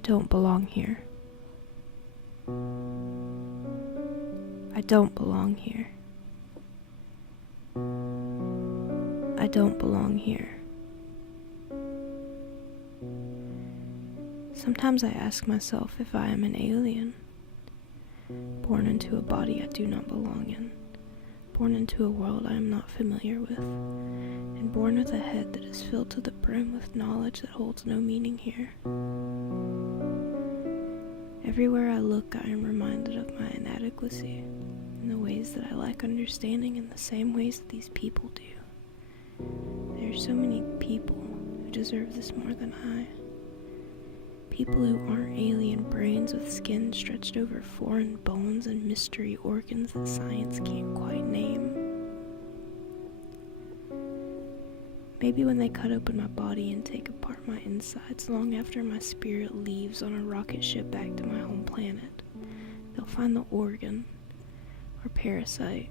don't belong here. I don't belong here. I don't belong here. Sometimes I ask myself if I am an alien, born into a body I do not belong in, born into a world I am not familiar with, and born with a head that is filled to the brim with knowledge that holds no meaning here. Everywhere I look, I am reminded of my inadequacy in the ways that I lack understanding in the same ways that these people do. There are so many people who deserve this more than I. People who aren't alien brains with skin stretched over foreign bones and mystery organs that science can't quite name. Maybe when they cut open my body and take apart my insides long after my spirit leaves on a rocket ship back to my home planet, they'll find the organ, or parasite,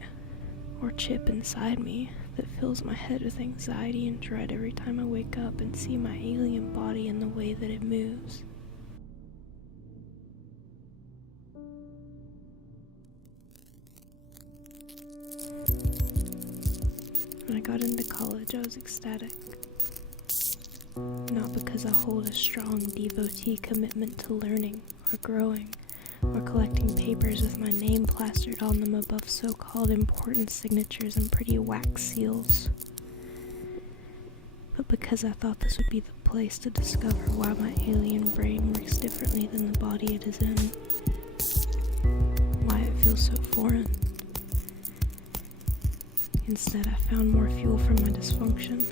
or chip inside me that fills my head with anxiety and dread every time I wake up and see my alien body and the way that it moves. When I got into college, I was ecstatic. Not because I hold a strong devotee commitment to learning or growing or collecting papers with my name plastered on them above so-called important signatures and pretty wax seals, but because I thought this would be the place to discover why my alien brain works differently than the body it is in, why it feels so foreign. Instead, I found more fuel for my dysfunction.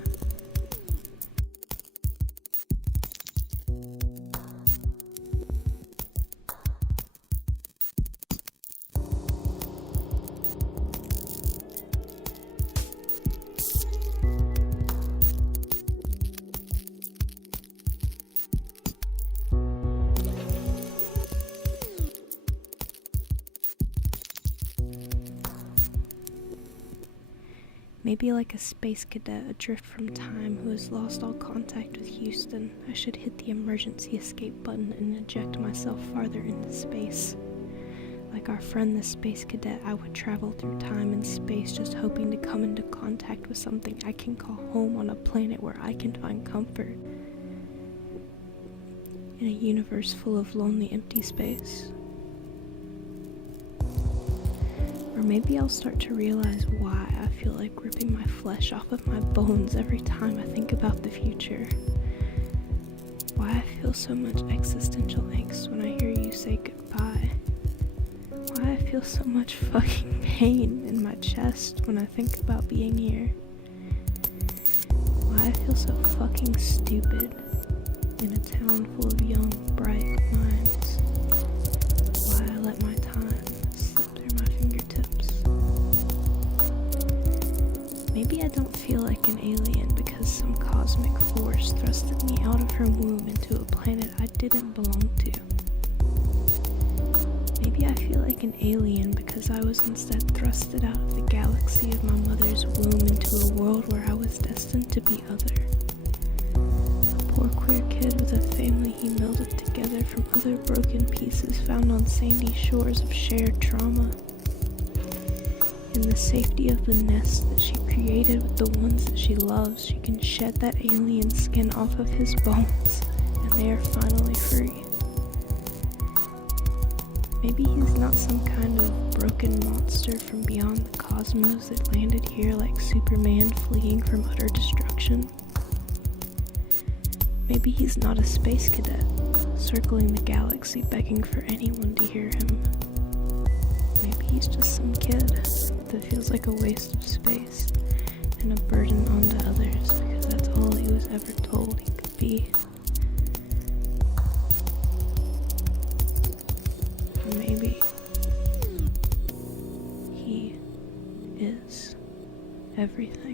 Maybe like a space cadet adrift from time who has lost all contact with Houston, I should hit the emergency escape button and eject myself farther into space. Like our friend the space cadet, I would travel through time and space just hoping to come into contact with something I can call home on a planet where I can find comfort. In a universe full of lonely, empty space. Or maybe I'll start to realize why I feel like ripping my flesh off of my bones every time I think about the future. Why I feel so much existential angst when I hear you say goodbye. Why I feel so much fucking pain in my chest when I think about being here. Why I feel so fucking stupid in a town full of young, bright minds. Why I let my time slip through my fingertips. Maybe I don't feel like an alien because some cosmic force thrusted me out of her womb into a planet I didn't belong to. Maybe I feel like an alien because I was instead thrusted out of the galaxy of my mother's womb into a world where I was destined to be other. A poor queer kid with a family he melded together from other broken pieces found on sandy shores of shared trauma. In the safety of the nest that she created with the ones that she loves, she can shed that alien skin off of his bones, and they are finally free. Maybe he's not some kind of broken monster from beyond the cosmos that landed here like Superman fleeing from utter destruction. Maybe he's not a space cadet, circling the galaxy begging for anyone to hear him. Maybe he's just some kid that feels like a waste of space and a burden onto others because that's all he was ever told he could be. Or maybe he is everything.